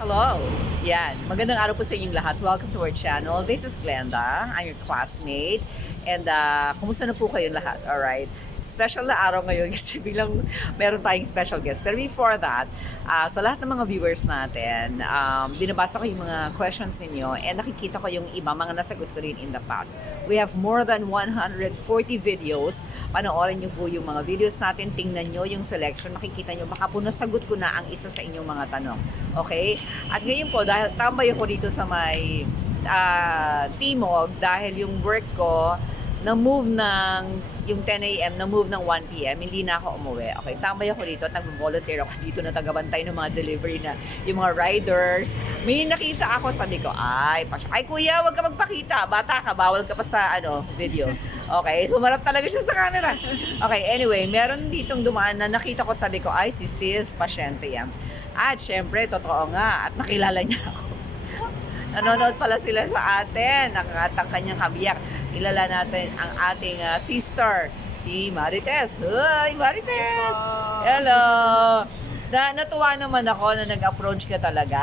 Hello! Yan. Magandang araw po sa inyong lahat. Welcome to our channel. This is Glenda. I'm your classmate. And uh, kumusta na po kayong lahat? Alright? Special na araw ngayon kasi bilang meron tayong special guest. Pero before that, uh, sa lahat ng mga viewers natin, um, binabasa ko yung mga questions ninyo and nakikita ko yung iba, mga nasagot ko rin in the past. We have more than 140 videos. Panoorin nyo po yung mga videos natin. Tingnan nyo yung selection. Makikita nyo, baka po nasagot ko na ang isa sa inyong mga tanong. Okay? At ngayon po, dahil tambay ako dito sa may uh, Timog, dahil yung work ko, na-move ng yung 10 a.m. na-move ng 1 p.m. Hindi na ako umuwi. Okay, tambay ako dito at nag-volunteer ako dito na tagabantay ng mga delivery na yung mga riders. May nakita ako, sabi ko, ay, pasya. Ay, kuya, wag ka magpakita. Bata ka, bawal ka pa sa ano, video. Okay, sumarap talaga siya sa camera. Okay, anyway, meron ditong dumaan na nakita ko, sabi ko, ay, si sis, pasyente yan. At syempre, totoo nga, at nakilala niya ako. Nanonood pala sila sa atin, nakakatang kanyang kabiyak. Ilala natin ang ating uh, sister, si Marites. Hi, Marites! Hello! Na, natuwa naman ako na nag-approach ka talaga.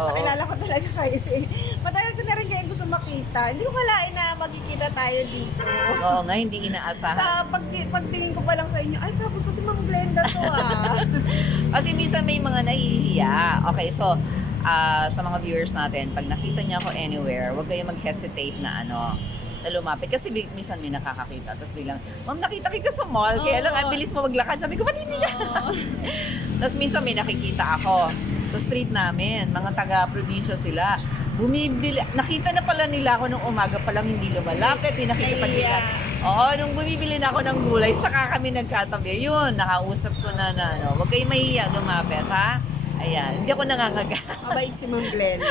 Oo. Nakilala ko talaga kayo eh. Matagal ko na rin kayo gusto makita. Hindi ko kalain na magkikita tayo dito. Oo nga, hindi inaasahan. Ah, pag, pagtingin ko pa lang sa inyo, ay tapos ko si Ma'am Glenda to ah. Kasi minsan may mga nahihiya. Okay, so, ah, sa mga viewers natin, pag nakita niya ako anywhere, huwag kayong mag-hesitate na ano, na lumapit. Kasi bi- minsan may nakakakita. Tapos biglang, Ma'am, nakita kita sa mall. Kaya lang, ang bilis mo maglakad. Sabi ko, ba't hindi ka? Tapos minsan may nakikita ako sa street namin. Mga taga-probinsya sila. Bumibili, nakita na pala nila ako nung umaga pa lang hindi lumalapit, hindi nakikita kita. Oo, nung bumibili na ako ng gulay, saka kami nagkatabi. Yun, nakausap ko na na, ano, huwag kayong mahiya, lumapit, ha? Ayan, hindi ako nangangaga. Mabait si Ma'am Glenda.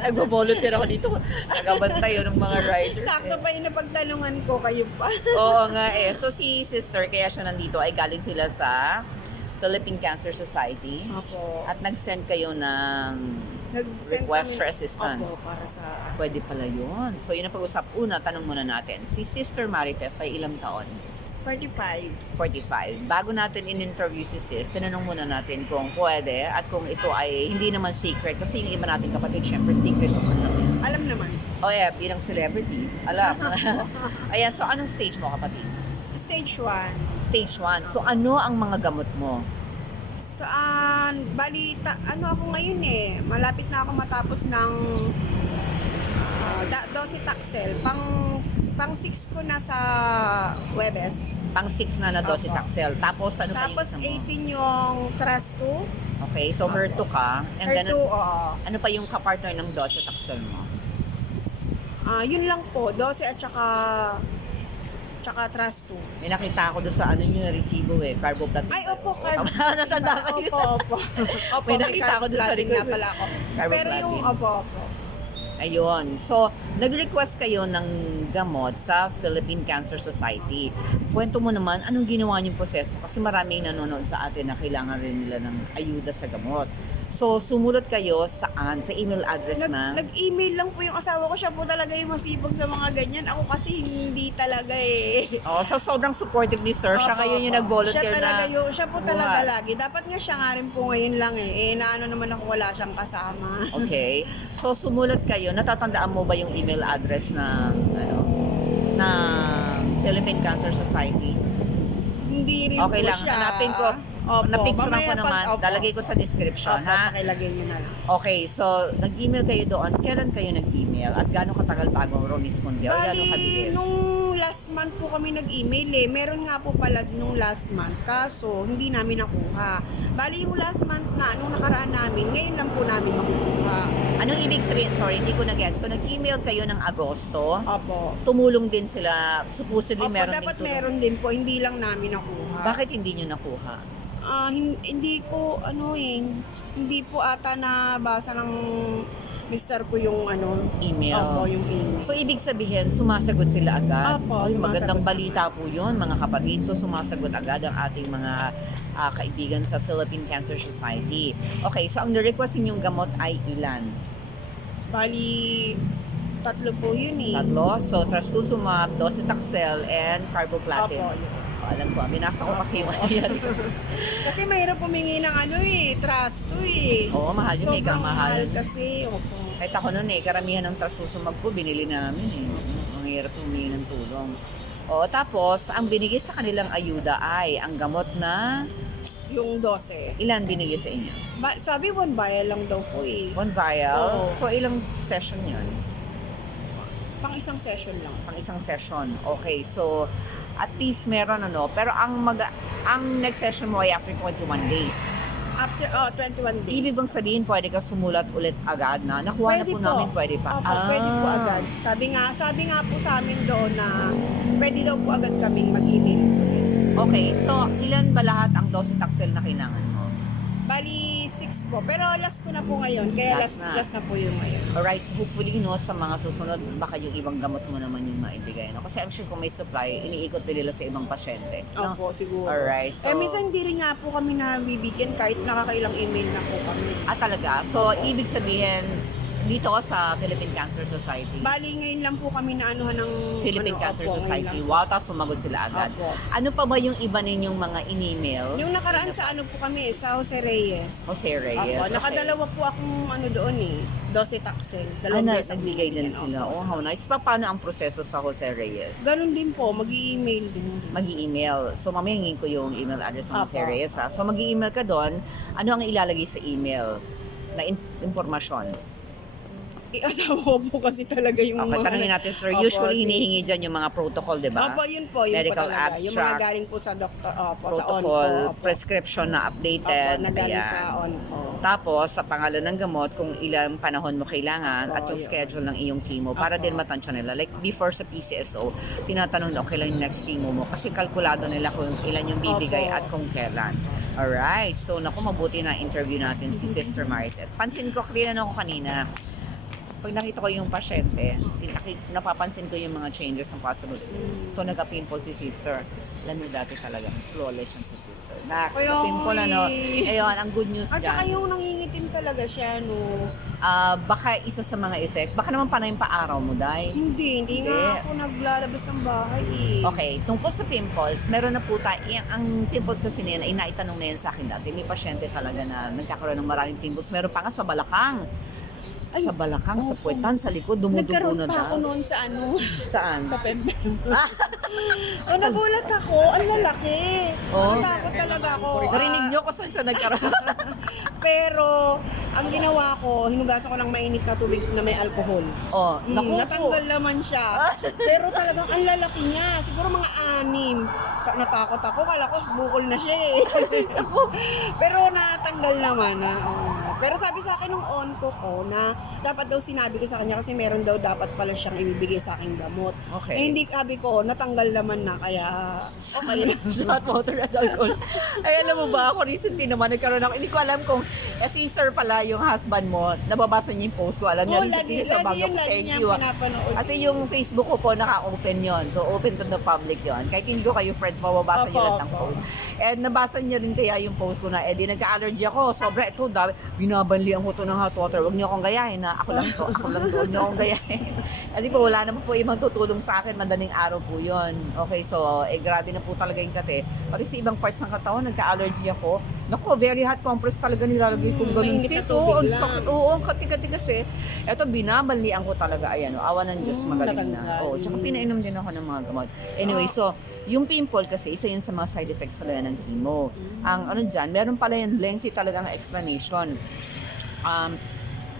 Nagbo-volunteer ako dito. Nagabantay yun ng mga riders. Sakto pa yung napagtanungan ko kayo pa. Oo nga eh. So si sister, kaya siya nandito, ay galing sila sa Philippine Cancer Society. Opo. At nag-send kayo ng Nag-send request kami- for assistance. Opo, para sa... Pwede pala yun. So yun ang pag-usap. Una, tanong muna natin. Si Sister Marites ay ilang taon? 45. 45. Bago natin in-interview si Sis, tinanong muna natin kung pwede at kung ito ay hindi naman secret. Kasi yung iba nating kapatid, syempre secret of ano. Alam naman. O yeah, bilang celebrity, alam. Ayan, so anong stage mo kapatid? Stage 1. Stage 1. So ano ang mga gamot mo? Saan? Bali, ta- ano ako ngayon eh. Malapit na ako matapos ng uh, da- docetaxel. Pang pang 6 ko na sa Webes. Pang 6 na na docetaxel. Tapos ano pa yung Tapos isa mo? 18 yung Trust 2. Okay, so HER2 ka. And Her then, 2, oo. ano pa yung kapartner ng docetaxel mo? Ah, yun lang po. 12 at saka tsaka Trust 2. May nakita ako doon sa ano yung resibo eh, carboplatine. Ay, opo, carb. Natanda ko yun. Opo, opo. opo, May nakita ako doon sa likod. nga pala ako. Pero yung, opo, opo. Ayun. So, nag-request kayo ng gamot sa Philippine Cancer Society. Kwento mo naman, anong ginawa niyong proseso? Kasi maraming nanonood sa atin na kailangan rin nila ng ayuda sa gamot. So, sumulat kayo saan? Sa email address Nag, na? nag-email lang po yung asawa ko. Siya po talaga yung masipag sa mga ganyan. Ako kasi hindi talaga eh. Oh, so sobrang supportive ni Sir. Siya ngayon yung nag-volunteer siya talaga na. Yung, siya po buhat. talaga lagi. Dapat nga siya nga rin po ngayon lang eh. Eh, naano naman ako wala siyang kasama. Okay. So, sumulat kayo. Natatandaan mo ba yung email address na, ano, na Philippine Cancer Society? hindi rin Okay po lang. siya. Hanapin ko. Opo, Napicturean mamaya ko naman. pag- opo. Dalagay ko sa description, Opo, ha? pakilagay niyo na lang. Okay, so nag-email kayo doon. Kailan kayo nag-email? At gaano katagal bago rumisponde? O gaano Bali, kabilis? nung last month po kami nag-email eh. Meron nga po pala nung last month. Kaso, hindi namin nakuha. Bali, yung last month na, nung nakaraan namin, ngayon lang po namin makukuha. Anong ibig sabihin? Sorry, hindi ko na-get. So, nag-email kayo ng Agosto. Opo. Tumulong din sila. Supposedly Opo, meron dapat din tulong. meron din po. Hindi lang namin nakuha. Bakit hindi nyo nakuha? Hin- hindi ko, ano eh, hindi po ata nabasa ng mister ko yung ano. Email. Opo, yung email. So, ibig sabihin, sumasagot sila agad. Opo, Ay, magandang balita po yun, mga kapatid. So, sumasagot agad ang ating mga ah, kaibigan sa Philippine Cancer Society. Okay, so ang request ninyong gamot ay ilan? Bali, tatlo po yun eh. Tatlo. So, trastuzumab, docetaxel, and carboplatin. Opo, yun. Alam ko. Binasa ko kasi yung ayan. Kasi mahirap humingi ng ano eh, trust to eh. Oo, mahal yun. Sobrang mahal. kasi. Opo. Kahit ako noon eh, karamihan ng trasusumag ko, binili namin eh. Ang hirap humingi ng tulong. Oo, tapos, ang binigay sa kanilang ayuda ay ang gamot na Yung 12. ilan binigay sa inyo? Ba- sabi one vial lang daw po eh. One vial. Oo. So, ilang session yun? Pang isang session lang. Pang isang session. Okay, so at least meron ano. Pero ang mag ang next session mo ay after 21 days. After, oh, 21 days. Ibig bang sabihin pwede ka sumulat ulit agad na? Nakuha na po, namin pwede pa. Opo, pwede po Ah. agad. Sabi nga, sabi nga po sa amin doon na pwede daw po agad kaming mag-email. Okay, so ilan ba lahat ang docetaxel na kailangan? Bali, 6 po. Pero last ko na po ngayon. Kaya Last last, na. last na po yung ngayon. Alright, so hopefully no, sa mga susunod, baka yung ibang gamot mo naman yung maibigay. No? Kasi I'm sure kung may supply, iniikot din nila sa ibang pasyente. No? Opo, siguro. Alright, so... eh, minsan hindi rin nga po kami nabibigyan kahit nakakailang email na po kami. Ah, talaga? So, ibig sabihin, dito ka sa Philippine Cancer Society. Bali, ngayon lang po kami na anuhan ng... Philippine ano, Cancer opo, Society. Wow, tapos sumagot sila agad. Opo. Ano pa ba yung iba ninyong mga in-email? Yung nakaraan sa ano po kami, sa Jose Reyes. Jose Reyes. Opo, okay. nakadalawa po akong ano doon eh. 12 taxel. Ah, Dalawang ang nagbigay din sila. Oh, how nice. Pa, paano ang proseso sa Jose Reyes? Ganun din po, mag email din. mag email So, mamaya ko yung email address ng Jose. Reyes. Ha? So, mag email ka doon. Ano ang ilalagay sa email? Na in- impormasyon. I-asawa ko po kasi talaga yung Okay, mga... tanongin natin, sir. Opo, Usually, hinihingi dyan yung mga protocol, di ba? Opo, yun po, yun Medical po talaga. Yung mga abstract, galing po sa doktor, opo, sa on Protocol, Opo, prescription na updated. opo, na galing ayan. sa on Tapos, sa pangalan ng gamot, kung ilang panahon mo kailangan at Oo, yung yun. schedule ng iyong chemo para Opo. din matansya nila. Like before sa PCSO, tinatanong na kailan yung next chemo mo kasi kalkulado nila kung ilan yung bibigay Opo. at kung kailan. Alright, so naku, mabuti na interview natin si Sister Marites. Pansin ko, na ako kanina. Pag nakita ko yung pasyente, napapansin ko yung mga changes ng possible. So, nagka-pimple si sister. Alam mo dati talagang flawless yung si sister. Nga ano. eh. Ayun, ang good news At dyan. saka yung nangingitim talaga siya, no? Ah, baka isa sa mga effects. Baka naman panay yung paaraw mo, Day. Hindi, hindi Hindi. nga ako naglalabas ng bahay eh. Okay, tungkol sa pimples, meron na po tayo, ang pimples kasi na yan, ay naitanong na yan sa akin dati. May pasyente talaga na nagkakaroon ng maraming pimples. Meron pa nga sa balakang. Ay, sa balakang, sa opo. puwetan, sa likod, dumudugo Nagkaroon na pa ako daw. noon sa ano, Saan? sa pempem. Ah, oh, nagulat ako, ang lalaki. Oh. Natakot talaga ako. Narinig Ah, nyo kung saan siya nagkaroon. Pero, ang ginawa ko, hinugasan ko ng mainit na tubig na may alcohol. oh, Mm, naku natanggal naman siya. Pero talagang ang lalaki niya. Siguro mga anim. Ta- natakot ako. Kala ko bukol na siya eh. Pero natanggal naman. Na, oo. Pero sabi sa akin nung on ko ko na dapat daw sinabi ko sa kanya kasi meron daw dapat pala siyang ibibigay sa aking gamot. Okay. Eh hindi sabi ko, natanggal naman na kaya okay lang. Hot water at alcohol. Ay, alam mo ba, ako recently naman nagkaroon ako, hindi ko alam kung, eh, si sir pala yung husband mo, nababasa niya yung post ko, alam niya, Oo, recently lagi, sa bago ko, thank you. ah. Kasi yung Facebook ko po, naka-open yon So, open to the public yon Kahit hindi ko kayo friends, mababasa niyo lahat ng post. And nabasa niya rin kaya yung post ko na, eh, di nagka-allergy ako. Sobra, ito, dami, binabanlian ko to ng hot water. Huwag niyo akong gayahin na ako lang to, ako lang to, huwag niyo akong gayahin. Kasi po, wala naman po ibang tutulong sa akin, madaling araw po yon Okay, so, eh, grabe na po talaga yung kate. Pati sa ibang parts ng katawan, nagka-allergy ako. Naku, very hot compress talaga nilalagay kong Hmm, ganun. na Sis, oo, ang sakit. Oo, ang kati-kati kasi. Ito, binabanlian ko talaga. Ayan, oh, awa ng Diyos, Mm, magaling na. Oo, tsaka pinainom din ako ng mga gamot. Anyway, so, yung pimple kasi, isa yun sa mga side effects talaga ng chemo. Ang ano dyan, meron pala yung lengthy talagang explanation. Um,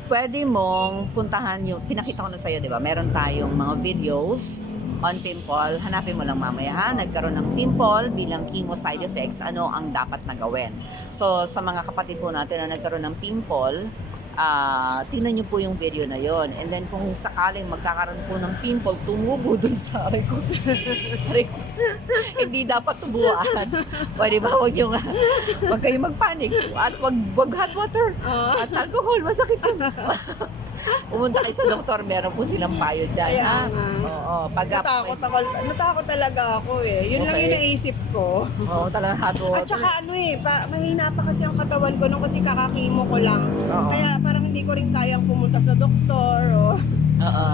pwede mong puntahan yung, pinakita ko na sa'yo, di ba? Meron tayong mga videos on pimple. Hanapin mo lang mamaya ha. Nagkaroon ng pimple bilang chemo side effects. Ano ang dapat na gawin? So, sa mga kapatid po natin na nagkaroon ng pimple, ah tingnan nyo po yung video na yon And then kung sakaling magkakaroon po ng pimple, tumubo dun sa record. record. Hindi dapat tubuan. Pwede ba huwag yung, huwag kayong magpanik at wag, wag hot water Ah. at alcohol. Masakit yun. Pumunta kayo sa doktor, meron po silang payo dyan. Kaya ha? nga. Oo, pag Natakot ako, natakot talaga ako eh. Yun lang Okay. yung naisip ko. Oo, talagang hot water. At saka ano eh, pa, mahina pa kasi ang katawan ko nung kasi kakakimo ko lang. Oo. Kaya parang hindi ko rin kayang pumunta sa doktor. O. Oo.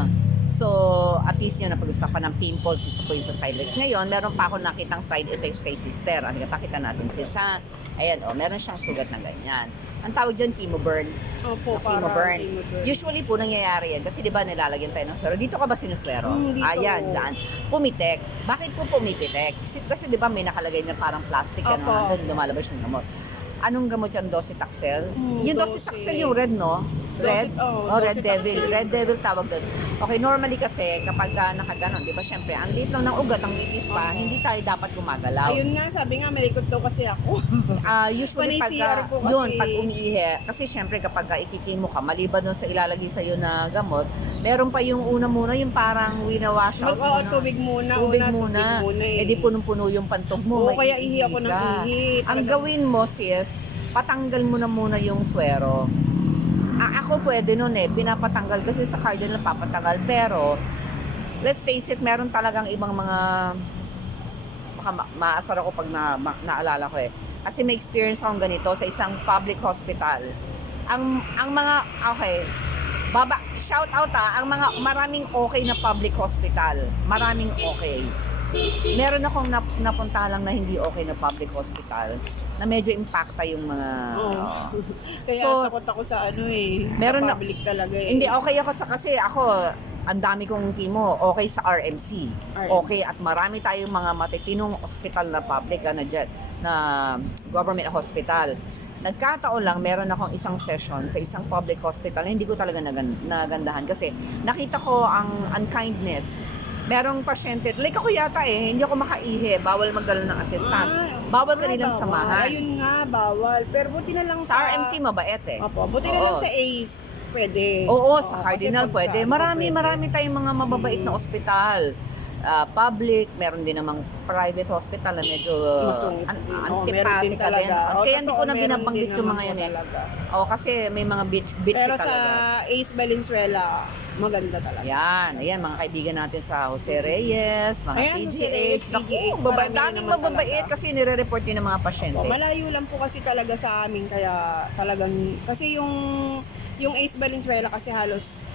So, at least yun, napag-usapan ng pimples, isa po yung sa side legs. Ngayon, meron pa ako nakitang side effects kay sister. Ano, pakita natin si Sa. Ayan, oh, meron siyang sugat na ganyan. Ang tawag dyan, chemo burn. Opo, burn. chemo burn. Usually po nangyayari yan kasi di ba nilalagyan tayo ng swero. Dito ka ba sinuswero? Hmm, dito. Ayan, dyan. Pumitek. Bakit po pumipitek? Kasi, kasi di ba may nakalagay na parang plastic ano, doon lumalabas yung gamot. Anong gamot yan? Docetaxel? Hmm, yung Doce. docetaxel yung red, no? Red? Doce- oh, oh, red devil. Red devil tawag doon. Okay, normally kasi kapag uh, nakaganon, di ba syempre, ang liit lang ng ugat, ang litis pa, Opo. hindi tayo dapat gumagalaw. Ayun nga, sabi nga, malikot daw kasi ako. Ah, usually pag po kasi. yun, pag umiihi, kasi syempre kapag uh, ikikin mo ka, maliban doon sa ilalagay sa iyo na gamot, meron pa yung una muna, yung parang winawash out oo, muna. tubig muna. Tubig una, muna. Tubig muna eh. Eh di punong-puno yung pantog mo. Oo, kaya ihi ako ng ihi. Ang gawin mo sis, patanggal mo na muna yung swero. Ah, ako pwede nun eh, pinapatanggal kasi sa cardinal papatanggal. Pero, let's face it, meron talagang ibang mga baka ma- maasar ako pag na, ma- naalala ko eh. Kasi may experience akong ganito sa isang public hospital. Ang ang mga okay, baba shout out ah, ang mga maraming okay na public hospital. Maraming okay. Meron akong nap, napunta lang na hindi okay na public hospital na medyo impacta yung mga Oo. Kaya So, takot ako sa ano eh. meron na- sa public talaga eh. Hindi, okay ako sa kasi ako, ang dami kong chemo, okay sa RMC. RMC. Okay, at marami tayong mga matitinong hospital na public na dyan, na government hospital. Nagkataon lang, meron akong isang session sa isang public hospital na hindi ko talaga nagan- nagandahan kasi nakita ko ang unkindness. Merong pasyente, like ako yata eh, hindi ako makaihi, bawal magdala ng assistant. Ah, bawal ka ah, samahan. Ayun nga, bawal. Pero buti na lang Sa sa... RMC mabait eh. Opo, buti na Oo. lang sa ACE. Pwede. Oo, sa kasi Cardinal pwede. sa Marami, pwede. marami tayong mga mababait na ospital. Ah, public, meron din namang private hospital na medyo Masungit an- ka din. Oo, Kaya hindi ko na binabanggit yung mga yun eh. talaga. Oo, kasi may mga bitch, bitch Pero talaga. sa ACE Valenzuela, maganda talaga. Yan, ayan mga kaibigan natin sa Jose Reyes, mga Ayan, PGH. Naku, PGH, baba, marami daming mababait kasi nire-report din ng mga pasyente. Oh, malayo lang po kasi talaga sa amin kaya talagang kasi yung yung Ace Valenzuela kasi halos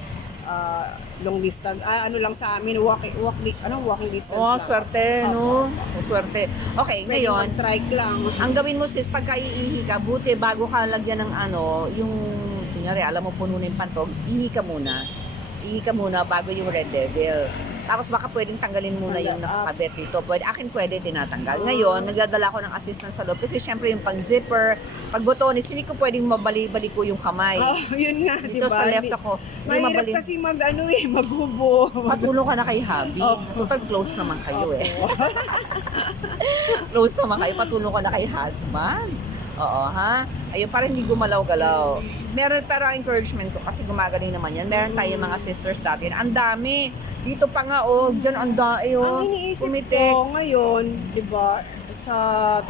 ah, long distance ah, ano lang sa amin walk walk di- ano walking distance Oh, lang. swerte, no? Swerte. Okay, Pwede ngayon, mag-trike lang. ang gawin mo sis, pagka iihi ka, buti bago ka lagyan ng ano, yung, kunyari, alam mo puno na yung pantog, ihi ka muna. Ihi ka muna bago yung red devil. Tapos baka pwedeng tanggalin muna yung nakakabit dito. Pwede, akin pwede tinatanggal. Ngayon, nagdadala ko ng assistant sa loob kasi syempre yung pang zipper, pag botones, hindi ko pwedeng mabali-bali ko yung kamay. Oh, yun nga, di Dito ba? sa left ako, hindi Mahirap mabali. kasi mag ano eh, maghubo. Patulong ka na kay Habi. Opo. Total close naman kayo eh. Close naman kayo, patulong ka na kay husband. Oo, ha? Ayun, para hindi gumalaw-galaw. Meron, pero ang encouragement ko, kasi gumagaling naman yan, meron tayo mga sisters dati. Ang dami. Dito pa nga, oh, dyan ang dae, oh. Ang iniisip Pumitik. ko ngayon, di ba, sa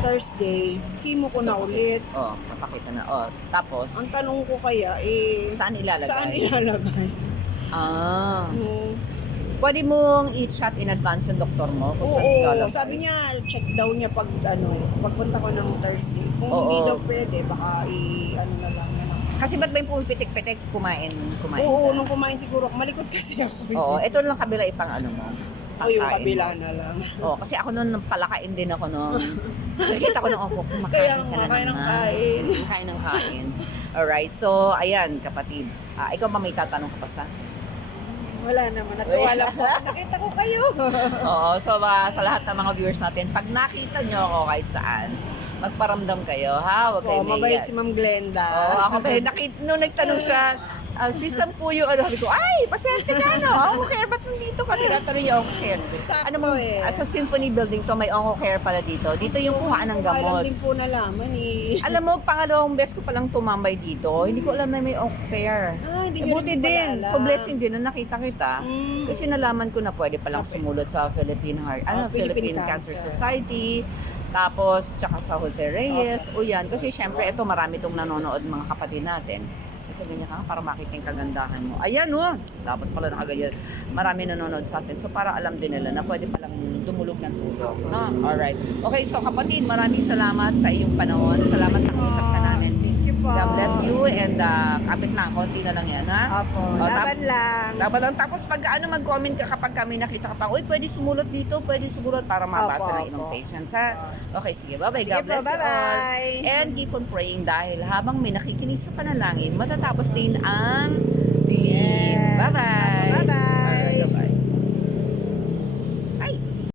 Thursday, chemo ko na ulit. Oh, papakita na. Oh, tapos, Ang tanong ko kaya eh, saan ilalagay? saan ilalagay? Ah. Hmm. Pwede mong i-chat in advance yung doktor mo kung saan Oo, ilalagay. sabi niya, check daw niya pag ano, pagpunta ko ng Thursday. Kung Oo. hindi daw pwede, baka i ano na lang na lang. Kasi ba't ba yung pumipitik-pitik, kumain, kumain Oo, ka? nung kumain siguro, ako, malikot kasi ako. Oo, ito lang kabila ipang ano mo. O yung pangkain kabila mo. na lang. Oh, kasi ako noon palakain din ako noon. Nakita ko nung ako, kumakain ka na kain ng naman. kain. Kain ng kain. Alright, so ayan kapatid. Ah, ikaw ba may tatanong ka pa sa? Wala naman, nagkawala po. ako. Nakita ko kayo. Oo, so ah, sa lahat ng mga viewers natin, pag nakita nyo ako kahit saan, magparamdam kayo, ha? Huwag kayo mabait mahiya. si Ma'am Glenda. Oo, ako pa, nakita, nung nagtanong siya, uh, si Sam po yung ano, sabi ko, ay, pasyente ka, no? Onco care, ba't nandito ka? Tinatanong yung onco care. Ano mo, eh. ah, sa Symphony Building to, may onco care pala dito. Dito yung kuhaan ng Alam gamot. din po nalaman eh. Alam mo, pangalawang beses ko palang tumambay dito. Hindi ko alam na may onco care. Ah, hindi Eh, buti din. alam. So, blessing din na nakita kita. Mm. Kasi nalaman ko na pwede palang Okay. sumulot sa Philippine Heart, ano, Ah, Philippine, Philippine Cancer. Cancer. Society. Tapos, tsaka sa Jose Reyes. O yan. Kasi syempre, ito marami itong nanonood mga kapatid natin. Ganyan ka, para makita yung kagandahan mo. Ayan, oh. Dapat pala nakaganyan. Marami nanonood sa atin. So, para alam din nila na pwede palang dumulog ng tulog. No? Alright. Okay, so kapatid, maraming salamat sa iyong panahon. Salamat na kausap ka namin. God bless you and uh, kapit na, konti na lang yan, ha? Opo, O, tap- laban lang. Laban lang. Tapos pag ano, mag-comment ka kapag kami nakita ka pa, uy, pwede sumulot dito, pwede sumulot para mabasa Opo, ng inyong opo. patients, ha? Okay, sige. Bye-bye. Sige God po, bless you all. bye-bye. And keep on praying dahil habang may nakikinig sa panalangin, matatapos din ang